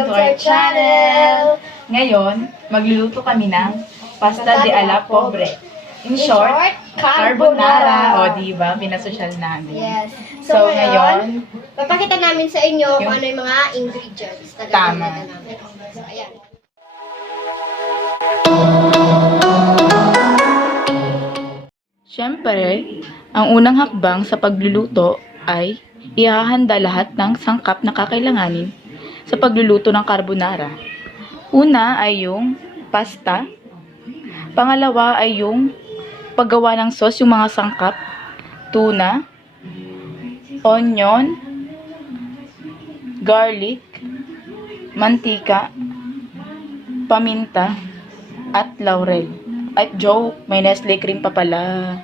Welcome to our channel! Ngayon, magluluto kami ng pasta de alla pobre. In short, carbonara. O, diba? Pinasosyal namin. Yes. So, ngayon, papakita namin sa inyo kung ano yung mga ingredients na Tama. gagawin namin. So, ayan. syempre, ang unang hakbang sa pagluluto ay ihahanda lahat ng sangkap na kakailanganin sa pagluluto ng carbonara. Una ay yung pasta. Pangalawa ay yung paggawa ng sauce, yung mga sangkap, tuna, onion, garlic, mantika, paminta, at laurel. At joke, may Nestle cream pa pala.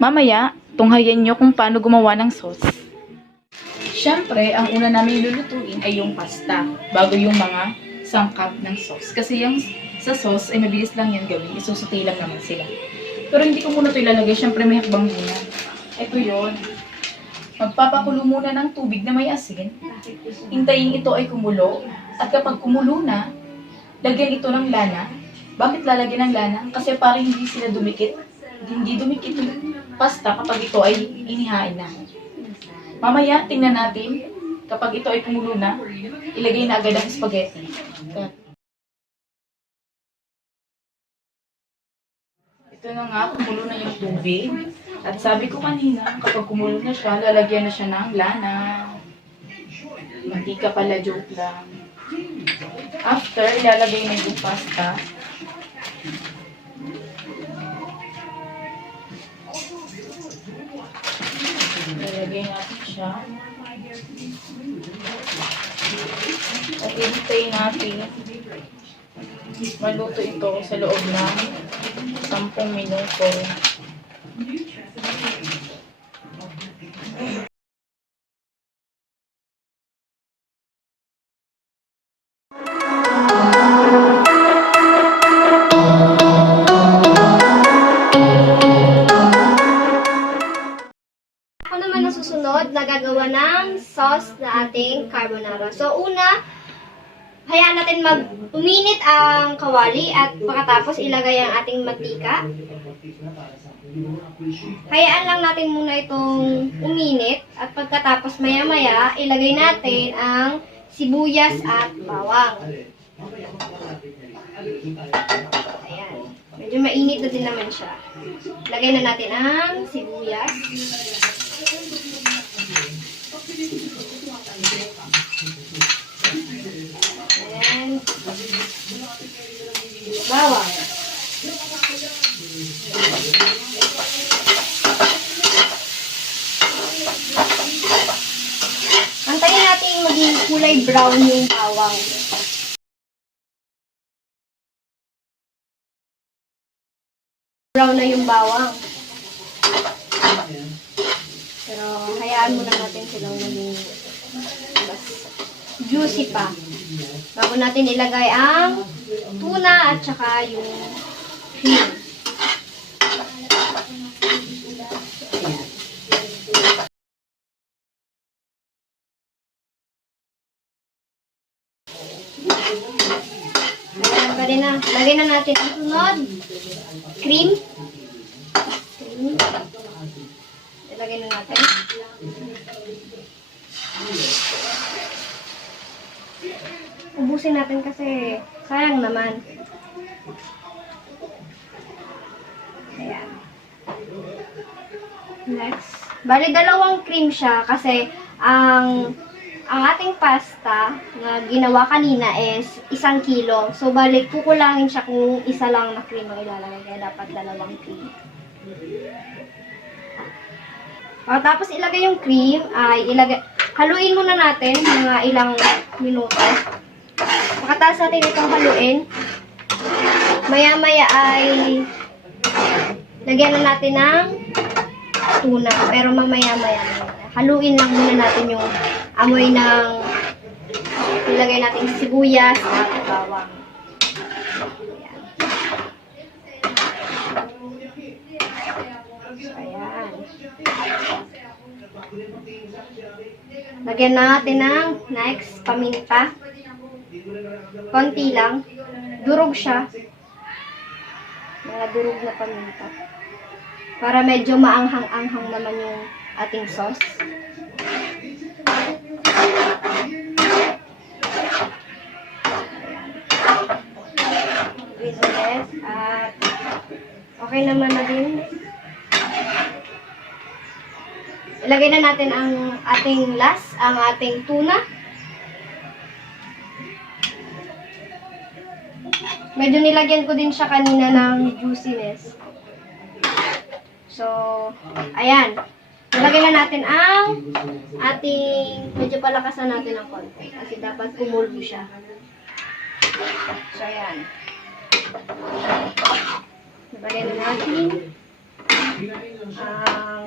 Mamaya, tunghayan nyo kung paano gumawa ng sauce. Siyempre, ang una namin lulutuin ay yung pasta, bago yung mga sangkap ng sauce. Kasi yung sa sauce ay mabilis lang yan gawin, isusutay lang naman sila. Pero hindi ko muna ito ilalagay, siyempre may hakbang muna. Ito yon. Magpapakulo muna ng tubig na may asin. Hintayin ito ay kumulo. At kapag kumulo na, lagyan ito ng lana. Bakit lalagyan ng lana? Kasi para hindi sila dumikit. Hindi dumikit yung pasta kapag ito ay inihain na. Mamaya, tingnan natin. Kapag ito ay kumulo na, ilagay na agad ang spaghetti. Ito na nga, kumulo na yung tubig. At sabi ko kanina, kapag kumulo na siya, lalagyan na siya ng lana. Mantika pala, joke lang. After, ilalagay na yung pasta. Ilalagay natin siya. At i-hintayin natin maluto ito sa loob ng 10 minuto. Ako naman ang susunod na gagawa ng sauce na ating carbonara. So, una, hayaan natin uminit ang kawali at pagkatapos ilagay ang ating mantika. Hayaan lang natin muna itong uminit at pagkatapos maya-maya ilagay natin ang sibuyas at bawang. Ayan. Medyo mainit na din naman siya. Lagay na natin ang sibuyas. And bawang. Antayin natin maging kulay brown yung bawang. Brown na yung bawang. Pero hayaan muna natin silang maging mas juicy pa. Bago natin ilagay ang tuna at saka yung cream. Ayan, pwede na. Lagay na natin ang sunod. Cream. Ilagay na natin. Ubusin natin kasi sayang naman. Ayan. Next. Bali, dalawang cream siya kasi ang ating pasta na ginawa kanina is 1 kilo. So, balik, kukulangin siya kung isa lang na cream ang ilalagay. Kaya dapat dalawang cream. Tapos, ilagay yung cream. Haluin muna natin mga ilang minuto. Pagkatapos natin itong haluin, maya-maya ay lagyan na natin ng tuna. Pero mamaya-maya haluin lang muna natin yung amoy ng ilagay natin sibuyas at bawang. Ayan. Lagyan natin ng next paminta. Konti lang. Durog siya. Mga durog na paminta. Para medyo maanghang-anghang naman yung ating sauce. Green ulit. At okay naman na din. Ilagay na natin ang ating last, ang ating tuna. Medyo nilagyan ko din siya kanina ng juiciness. So, ayan. Ilagay na natin ang ating, medyo palakasan natin ng konti. Kasi dapat kumulbo siya. So, ayan. Ilagay na natin ang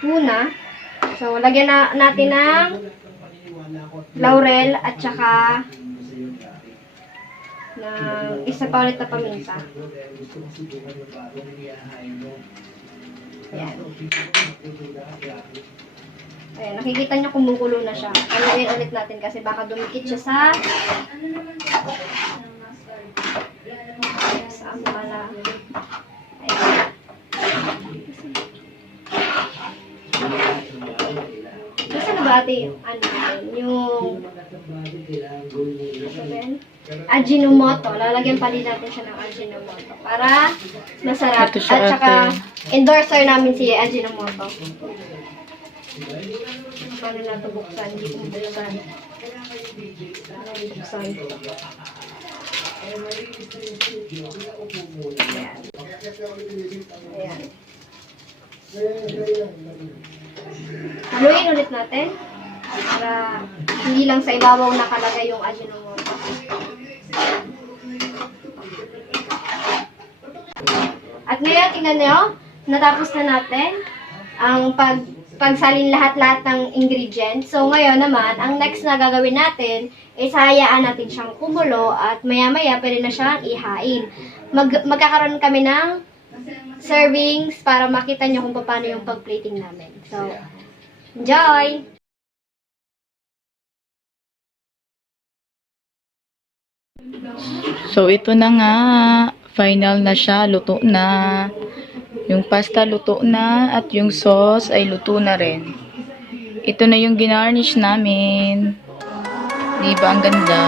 tuna. So, lagyan na natin ng laurel at saka ng isa pa ulit na paminta. Ayan. Ayan, nakikita nyo kumukulo na siya. Lagyan ulit natin kasi baka dumikit siya sa saan pala. Ayan. Gusto na ba ate yung yung Ajinomoto. Lalagyan pa din natin siya ng Ajinomoto para masarap. Ito siya, At saka ate. endorser namin si Ajinomoto. Paano na ito buksan? Hindi ko buksan. Buksan. Ayan. Haluin ulit natin para hindi lang sa ibabaw nakalagay yung Ajinomoto. At ngayon, tingnan nyo, natapos na natin ang pagsalin lahat-lahat ng ingredients. So, ngayon naman, ang next na gagawin natin is hayaan natin siyang kumulo at maya-maya pwede na siyang ihain. Magkakaroon kami ng servings para makita nyo kung paano yung pag-plating namin. So, enjoy! So, ito na nga. Final na siya. Luto na. Yung pasta luto na. At yung sauce ay luto na rin. Ito na yung ginarnish namin. Diba? Ang ganda.